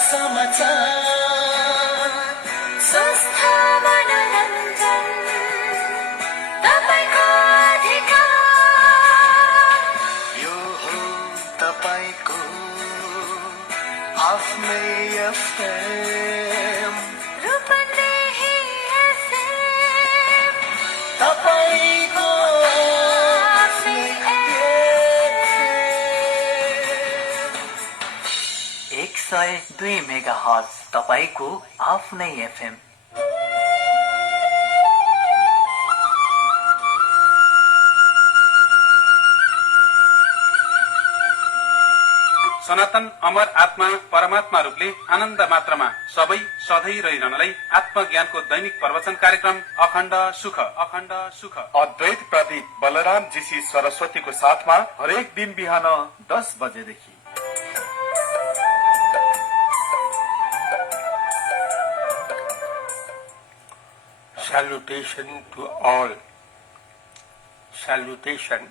समाचार स्वस्थ मनोरञ्जन तपाईको अधिकार यो हो तपाईको आफ्नै एफएम रूपन्देही एफएम तपाईको आफ्नै एफएम 102 मेगाहर्ज तपाईको आफ्नै एफएम। सनातन अमर आत्मा परमात्मा रूपले आनन्द मात्रामा सबै सधैँ रहिरहनलाई आत्मज्ञानको दैनिक प्रवचन कार्यक्रम अखण्ड सुख अद्वैत प्रदीप बलराम जीसी सरस्वतीको साथमा हरेक दिन बिहान 10 बजेदेखि। Salutation to all. Salutation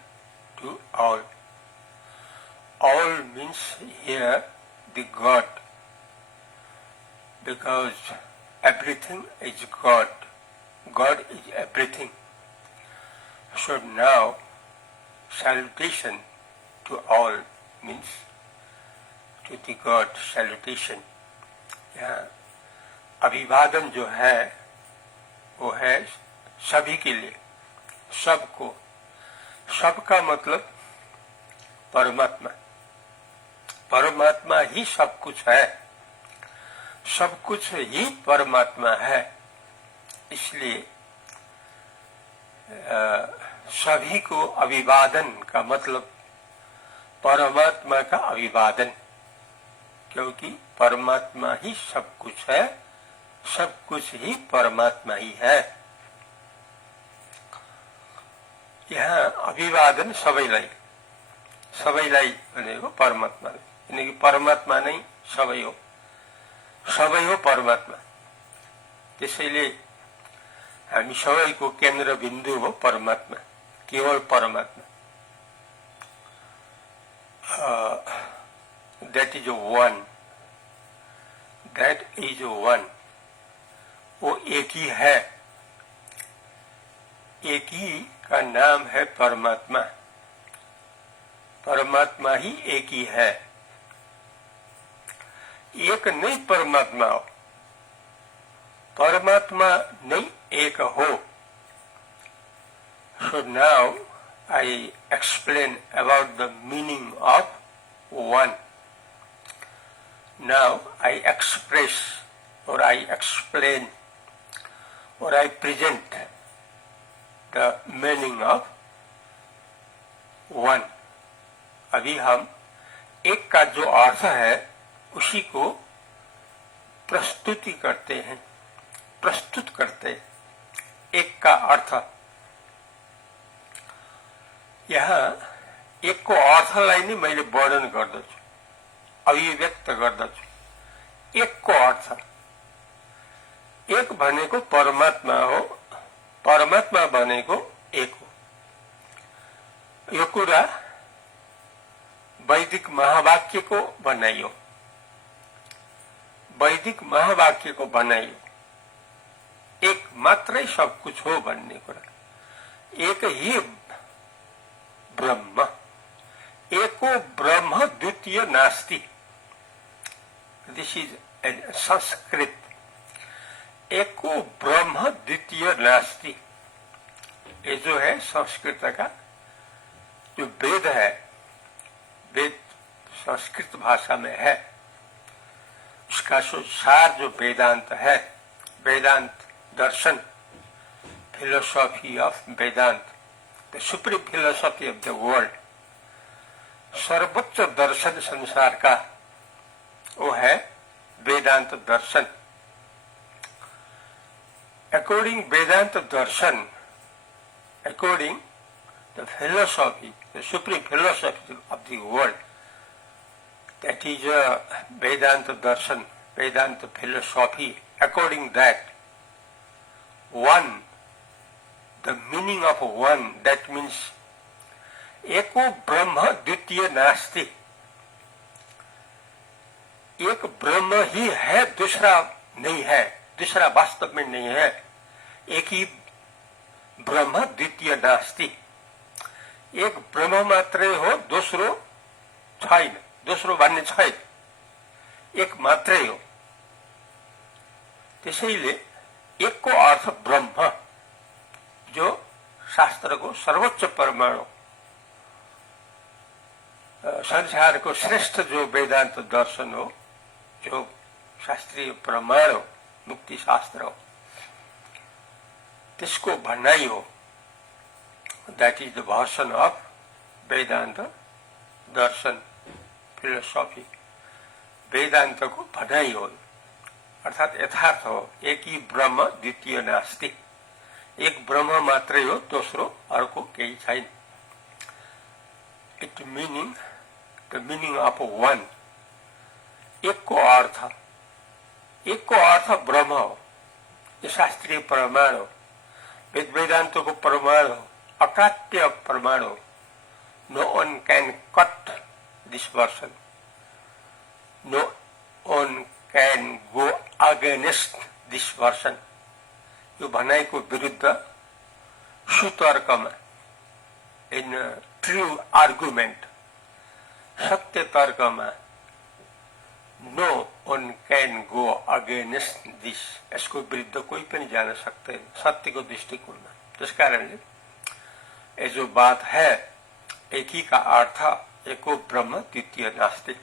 to all. All means here the God, because everything is God. God is everything. So now salutation to all means to the God salutation. यहाँ अभिवादन जो है वो है सभी के लिए, सबको। सबका मतलब परमात्मा। परमात्मा ही सब कुछ है, सब कुछ ही परमात्मा है। इसलिए सभी को अभिवादन का मतलब परमात्मा का अभिवादन, क्योंकि परमात्मा ही सब कुछ है, सब कुछ ही परमात्मा ही है। यहाँ अभिवादन सबैलाई भनेको परमात्माले, किनकि परमात्मा नै सबै हो, सबै हो परमात्मा। त्यसैले हामी सबैको केन्द्र बिन्दु हो परमात्मा, केवल परमात्मा। That is one. That is one. वो एक ही है, एक ही का नाम है परमात्मा। परमात्मा ही एक ही है, एक नहीं परमात्मा हो, परमात्मा नहीं एक हो। So now I explain about the meaning of one. Now I express or I explain or I present the meaning of one. अभी हम एक का जो अर्थ है उसी को प्रस्तुति करते हैं, प्रस्तुत करते हैं। एक का अर्थ यहाँ एक को अर्थलाई नै मैले वर्णन गर्दछु, अभिव्यक्त गर्दछु। एक को अर्थ, एक भनेको परमात्मा हो, परमात्मा भनेको एक हो। यो कुरा वैदिक महावाक्यको बनाइयो, वैदिक महावाक्यको बनाइयो। एक मात्रै सब कुछ हो भन्ने कुरा, एक ही ब्रह्म, एको ब्रह्म द्वितीय नास्ति। This is Sanskrit. एको ब्रह्म द्वितीय नास्ति, ये जो है संस्कृत का जो वेद है, वेद संस्कृत भाषा में है, उसका सार जो वेदांत है, वेदांत दर्शन, philosophy of Vedanta, the supreme philosophy of the world, सर्वोच्च दर्शन संसार का वो है वेदांत दर्शन। According Vedanta darshan, according the philosophy, the supreme philosophy of the world, that is Vedanta darshan, Vedanta philosophy. According that, one, the meaning of one, that means एको ब्रह्म द्वितीय नास्ति। एक ब्रह्म ही है, दूसरा नहीं है, दूसरा वास्तव में नहीं है। एक ही ब्रह्म, द्वितीय नास्ति। एक ब्रह्म मात्रै हो, दोस्रो छैन, दोस्रो भन्ने छैन, एक मात्रै हो। त्यसैले एकको अर्थ ब्रह्म, जो शास्त्रको सर्वोच्च परमाणु, संसारको श्रेष्ठ जो वेदांत दर्शन हो, जो शास्त्रीय प्रमाण हो, मुक्ति शास्त्र हो, त्यसको भनाइ हो। That is the version of Vedanta दर्शन फिलोसफी। वेदान्तको भनाइ हो, अर्थात यथार्थ हो। एक ही ब्रह्म, द्वितीय नास्ति। एक ब्रह्म मात्रै हो, दोस्रो अर्को केही छैन। It meaning the meaning of one. एकको अर्थ ब्रह्म हो। यो शास्त्रीय प्रमाण हो, वेदान्तको प्रमाण हो, अकाट्य प्रमाण हो। No one can cut this version, no one can go against this version. यो भनाइको विरुद्ध सुतर्कमा, इन ट्रू आर्गुमेंट, सत्य तर्कमा, no one can go against this, यसको विरुद्ध कोही पनि जान सक्दैन सत्यको दृष्टिकोणमा। त्यस कारणले ये जो बात है, एक ही का अर्थ एको ब्रह्म द्वितीय नास्ति।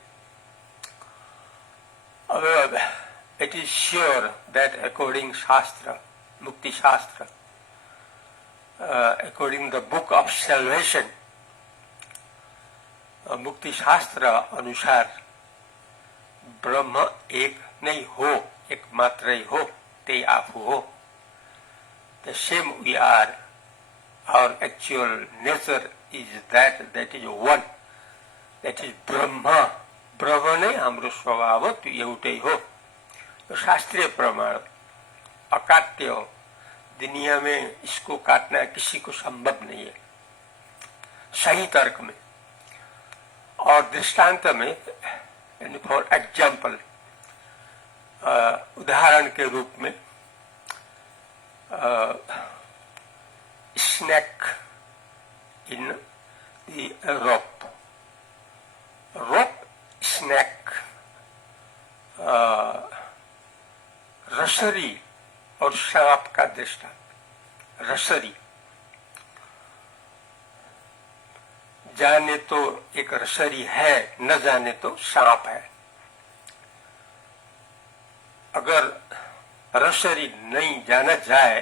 It is sure that according Shastra, Mukti Shastra, according the book of salvation, मुक्ति शास्त्र अनुसार ब्रह्म एक नहीं हो, एक मात्रै हो, त्यही आफू हो। The same we are, our actual nature is that is one, that is ब्रह्म। ब्रह्म नै हाम्रो स्वभाव हो, त्यो एउटै हो। तो शास्त्रीय प्रमाण अकाट्य हो, दुनिया में इसको काटना किसी को संभव नहीं है, सही तर्क में और दृष्टांत में। फॉर एग्जाम्पल, उदाहरण के रूप में snake in the rope, snake, रसरी और सांप का दृष्टांत। रसरी जाने तो एक रसरी है, न जाने तो सांप है। अगर रसरी नहीं जाना जाए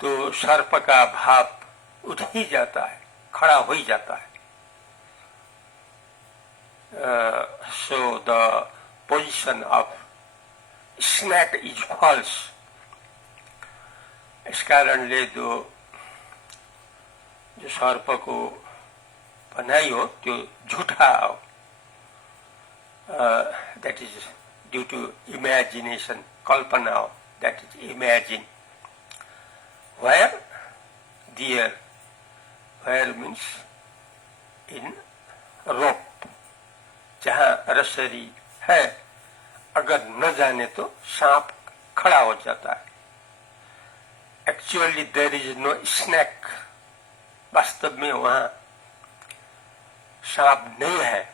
तो सर्प का भाव उठ ही जाता है, खड़ा हो ही जाता है। So the position of snake is false. इस कारणले जो सर्प को भनाइ हो त्यो झूठा हो। That is due to imagination, कल्पना हो, that is imagine. Where? There. Where means in rope, जहां रसरी है, अगर न जाने तो सांप खड़ा हो जाता है। Actually there is no snake, वास्तव में वहां सांप नहीं है,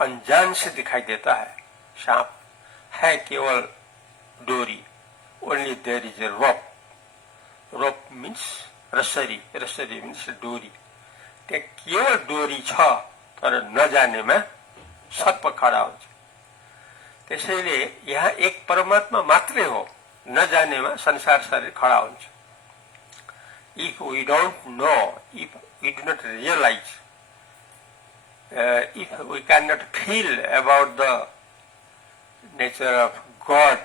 अनजान से दिखाई देता है। सांप है केवल डोरी, only there is a rope. Rope means रसरी, रसरी मीन्स डोरी। केवल डोरी छ, तर नजानेमा सर्प खड़ा हुन्छ। त्यसैले यहाँ एक परमात्मा मात्रै हो, नजानेमा संसार शरीर खड़ा हुन्छ। If we don't know, if we do not realize, if we cannot feel about the nature of God,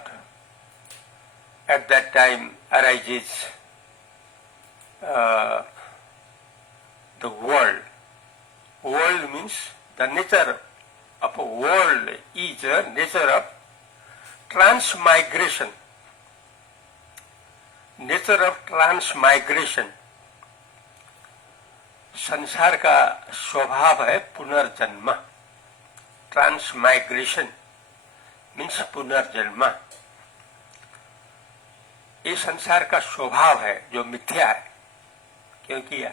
at that time arises the world. World means the nature of a world is a nature of transmigration. Nature of transmigration. संसार का स्वभाव है पुनर्जन्म, transmigration means पुनर्जन्म। ये संसार का स्वभाव है जो मिथ्या है, क्योंकि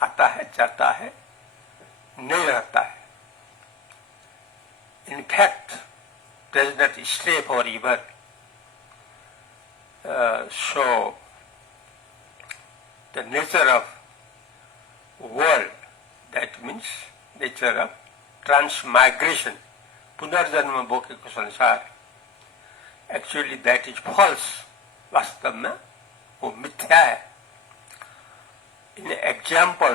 आता है, जाता है, नहीं रहता है। In fact does not stay for ever. So the nature of world, that means nature of transmigration, पुनर्जन्म भोगे को संसार, एक्चुअली दैट इज फॉल्स। वास्तव में वो मिथ्या है। In example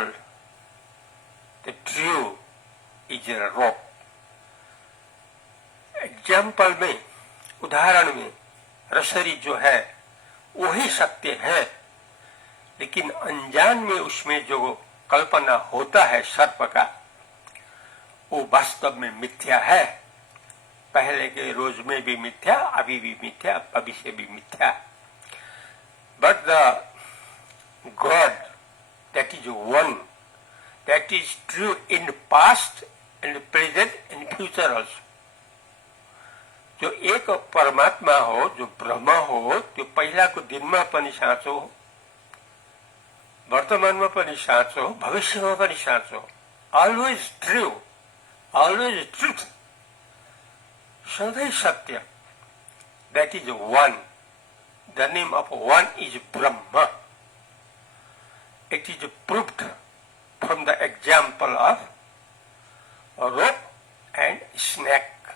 the true is wrong. Example में, उदाहरण में रसरी जो है वही सत्य है, लेकिन अनजान में उसमें जो कल्पना होता है सर्प का, वो वास्तव में मिथ्या है। पहले के रोज में भी मिथ्या, अभी भी मिथ्या, भविष्य भी मिथ्या। But the God that is one, that is true in past and present and future also. जो एक परमात्मा हो, जो ब्रह्म हो, त्यो पहिलाको दिनमा पनि साँचो हो, वर्तमानमा पनि साँचो हो, भविष्यमा पनि साँचो हो। Always true, always truth, सधैँ सत्य। That is one. The name of one is Brahma. It is proved from the example of rope and snake.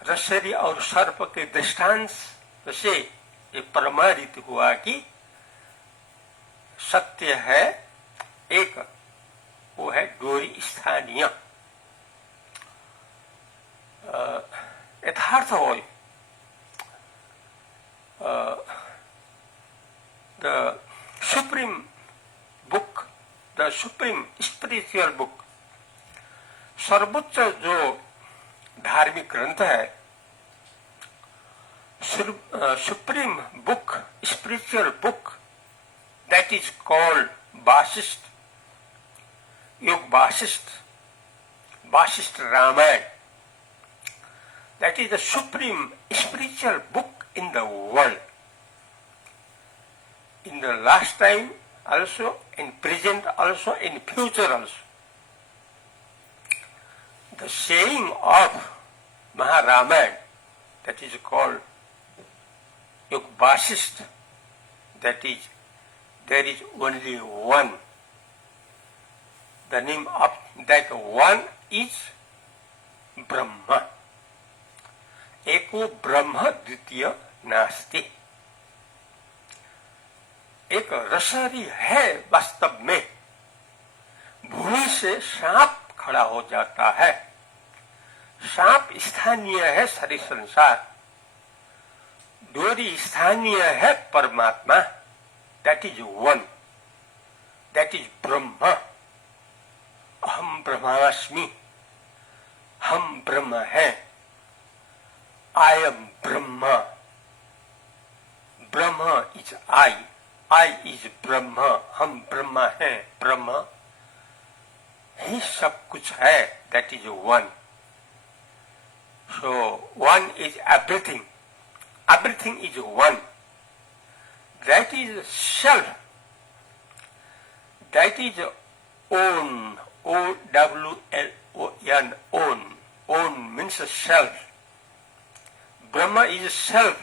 रस्सरी और सर्प के दृष्टांत से ये प्रमाणित हुआ कि सत्य है एक, वो है डोरी स्थानीय। यथार्थ हो। The supreme book, the supreme spiritual book, सर्वोच्च जो धार्मिक ग्रंथ है, supreme book, spiritual book, that is called Vasisht, Yog Vasisht, Vasisht Ramayana. That is the supreme spiritual book in the world. In the last time also, in present also, in future also. The saying of Maharamayana, that is called Yog Vasisht, that is, there is only one. The name of that one is Brahma. एको ब्रह्म द्वितीय नास्ति। एक रसरी है वास्तव में। भूमि से सांप खड़ा हो जाता है। सांप स्थानीय है शरीर संसार, डोरी स्थानीय है परमात्मा। That is one, that is ब्रह्म। अहम ब्रह्मास्मि, हम ब्रह्म है। I am Brahma. Brahma is I. I is Brahma. हम ब्रह्मा हैं। ब्रह्म ही सब कुछ है। That is one. So one is everything. Everything is one. That is self. That is own. O-W-L-O-N. Own. Own means self. Brahma is self.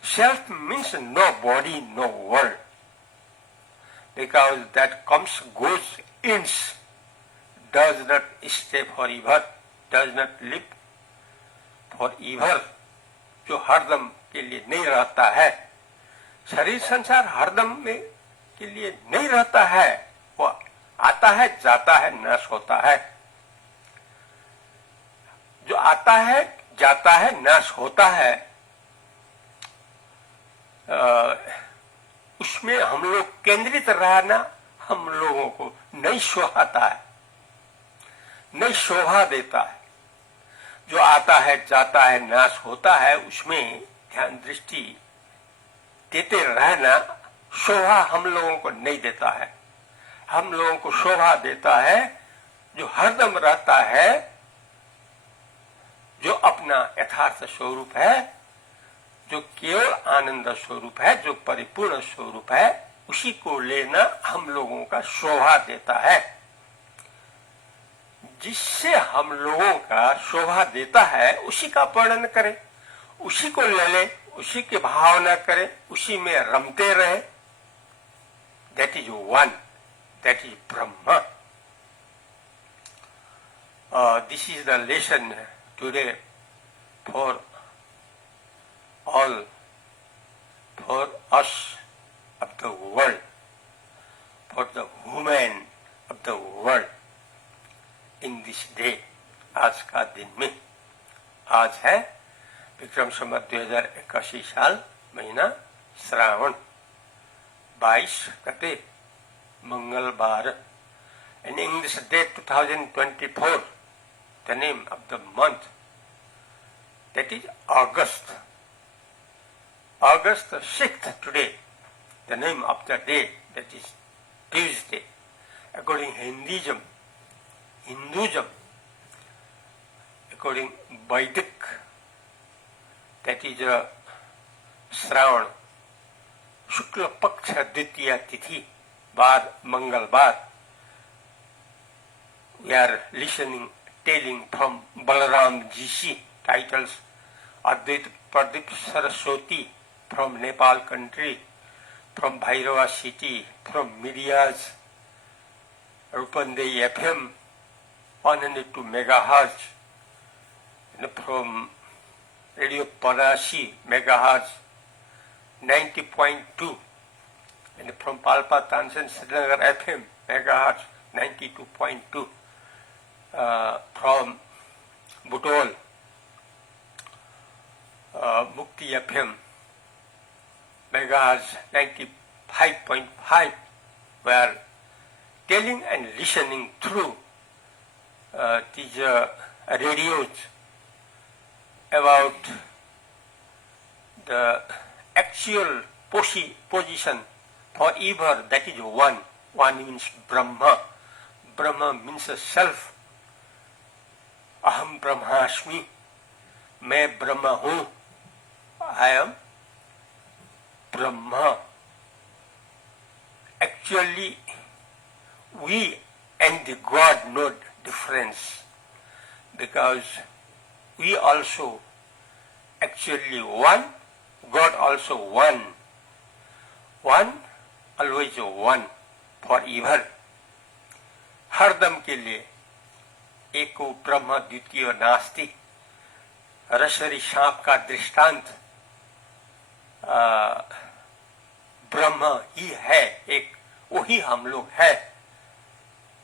Self means no body, no world. Because that comes, goes, ends, does not stay forever, does not live forever. जो हरदम के लिए नहीं रहता है। शरीर संसार हरदम में के लिए नहीं रहता है। वो आता है, जाता है, नाश होता है। जो आता है, जाता है, नाश होता है, उसमें हम लोग केंद्रित रहना हम लोगों को नहीं शोभाता है, नहीं शोभा देता है। जो आता है, जाता है, नाश होता है, उसमें ध्यान दृष्टि देते रहना शोभा हम लोगों को नहीं देता है। हम लोगों को शोभा देता है जो हरदम रहता है, जो अपना यथार्थ स्वरूप है, जो केवल आनंद स्वरूप है, जो परिपूर्ण स्वरूप है, उसी को लेना हम लोगों का शोभा देता है। जिससे हम लोगों का शोभा देता है उसी का वर्णन करें, उसी को ले ले, उसी की भावना करें, उसी में रमते रहे। That is one, that is Brahma. This is the lesson today for all, for us of the world, for the women of the world in this day। आज का दिन में, आज है विक्रम संवत 2081 साल, महीना श्रावण, 22 गते, मंगलवार। In English date 2024, the name of the month, that is August. August 6th today, the name of the day, that is Tuesday. According Hinduism, according Vedic, that is Shravan, Shukla Paksha Dvitiya Tithi, Bar Mangalbar. We are listening, telling from Balaram Ji titles, Advaita Pradeep Saraswati, from Nepal country, from Bhairava city, from medias, Rupandey FM, 102 megahertz, and from Radio Parasi megahertz, 90.2, and from Palpa Tansen Srinagar FM megahertz, 92.2, from Butol, Mukti FM megahertz 95.5, were telling and listening through these radios about the actual position forever, that is one. One means Brahma. Brahma means a self. Aham Brahmasmi. मैं ब्रह्म हूं, I am Brahma. Actually, we and the God know difference, because we also actually one, God also one. One, always one, forever. हरदम के लिए एको ब्रह्म द्वितीय नास्ति। रसरी सांप का दृष्टांत ब्रह्म ही है एक, वही हम लोग है।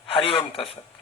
हरिओम तत्सत।